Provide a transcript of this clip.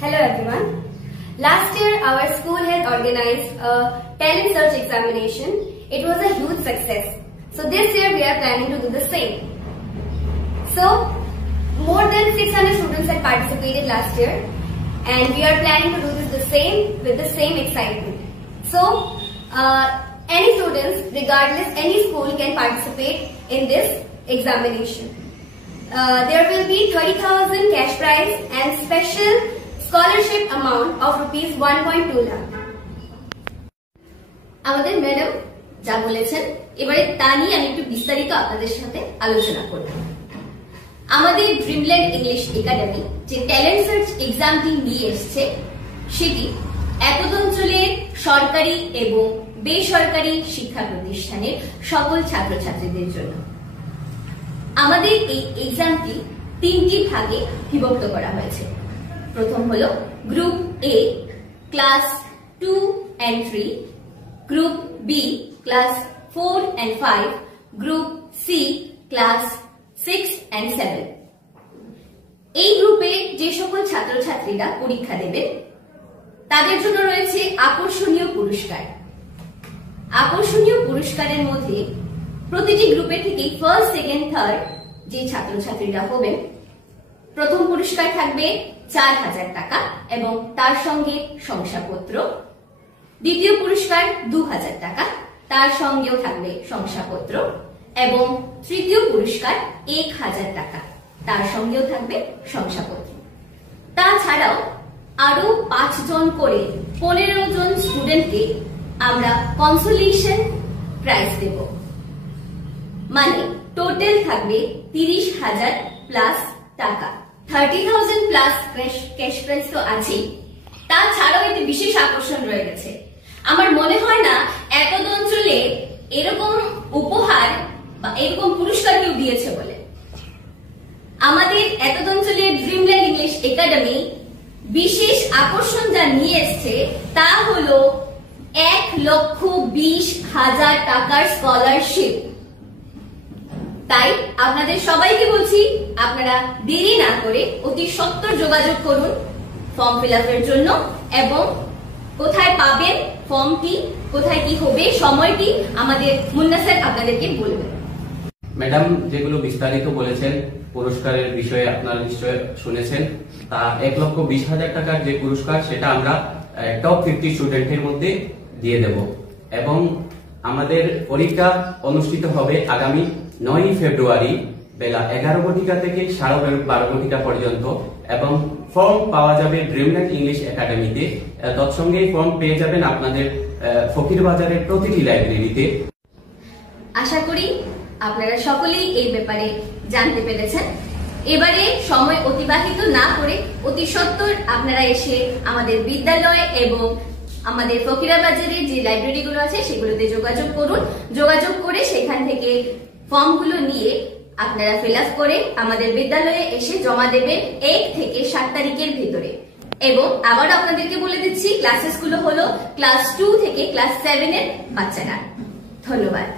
Hello everyone. Last year our school had organized a talent search examination. It was a huge success. So this year we are planning to do the same. So more than 600 students had participated last year and we are planning to do this the same with the same excitement. So any students, regardless any school, can participate in this examination. There will be 30,000 cash prize and special scholarship amount of rupees 1.2 lakh. আমাদের madam যা বলেছেন এবারে তা নিয়ে আমি একটু বিস্তারিত আপনাদের সাথে আলোচনা করব। আমাদের ড্রিমল্যান্ড ইংলিশ একাডেমি যে ট্যালেন্ট সার্চ এক্সামটি নিয়ে এসেছে সেটি একদ অঞ্চলের সরকারি এবং বেসরকারি শিক্ষা প্রতিষ্ঠানের সকল ছাত্রছাত্রীদের জন্য। আমাদের এই এক্সামটি তিনটি ভাগে বিভক্ত করা হয়েছে। প্রথম হলো group A class 2 and 3, group B class 4 and 5, group C class 6 and 7। এই গ্রুপে যে সকল ছাত্রছাত্রীরা পরীক্ষা দেবে তাদের জন্য রয়েছে আকর্ষণীয় পুরস্কার। আকর্ষণীয় পুরস্কারের মধ্যে প্রতিটি গ্রুপে থেকে ফার্স্ট, সেকেন্ড, থার্ড যে ছাত্রছাত্রীরা হবেন প্রথম পুরস্কার থাকবে 4,000 টাকা এবং তার সঙ্গে শংসাপত্র। দ্বিতীয় পুরস্কার 2,000 টাকা, তার সঙ্গেও থাকবে শংসাপত্র এবং তৃতীয় পুরস্কার 1,000 টাকা, তার সঙ্গেও থাকবে শংসাপত্র। তাছাড়াও আরো 5 জন করে 15 জন স্টুডেন্টকে আমরা কনসোলেশন প্রাইজ দেব, মানে টোটাল থাকবে 30,000 প্লাস টাকা। 30,000 প্লাস ক্যাশ প্রাইজ তো আছেই, তাছাড়াও একটি বিশেষ আকর্ষণ রয়ে গেছে। আমার মনে হয় না একদ অঞ্চলে এরকম উপহার বা এরকম পুরস্কার কেউ দিয়েছে বলে। আমাদের একদ অঞ্চলের ড্রিমল্যান্ড ইংলিশ একাডেমি বিশেষ আকর্ষণ যা নিয়ে এসছে তা হলো 1,20,000 টাকার স্কলারশিপ। তাই আপনাদের সবাইকে বলছি আপনারা দেরি না করে অতি সত্বর যোগাযোগ করুন ফর্ম ফিল আপের জন্য এবং কোথায় পাবেন ফর্মটি, কোথায় কি হবে, সময়টি আমাদের মুন্না স্যার আপনাদেরকে বলবেন। ম্যাডাম যেগুলো বিস্তারিত বলেছেন পুরস্কারের বিষয়ে আপনারা নিশ্চয় শুনেছেন। তা 1,20,000 টাকার যে পুরস্কার সেটা আমরা টপ 50 স্টুডেন্টের মধ্যে দিয়ে দেব এবং আমাদের পরীক্ষা অনুষ্ঠিত হবে আগামী 9 ফেব্রুয়ারি বেলা 11 ঘটিকা থেকে 12:30 ঘটিকা পর্যন্ত এবং ফর্ম পাওয়া যাবে ড্রিমল্যান্ড ইংলিশ একাডেমিতে। তৎসঙ্গে ফর্ম পেয়ে যাবেন আপনাদের ফকিরবাজারের প্রতিটি লাইব্রেরিতে। আশা করি আপনারা সকলেই এই ব্যাপারে জানতে পেরেছেন। এবারে সময় অতিবাহিত না করে অতি সত্বর আপনারা এসে আমাদের বিদ্যালয় এবং আমাদের ফকিরাবাজারের যে লাইব্রেরিগুলো আছে সেগুলোতে যোগাযোগ করুন। যোগাযোগ করে সেখান থেকে ফর্মগুলো নিয়ে আপনারা ফিল আপ করে আমাদের বিদ্যালয়ে এসে জমা দেবেন 1 থেকে 7 তারিখের ভিতরে। এবং আবার আপনাদেরকে বলে দিচ্ছি ক্লাসেসগুলো হলো ক্লাস 2 থেকে ক্লাস 7 এর বাচ্চারা। ধন্যবাদ।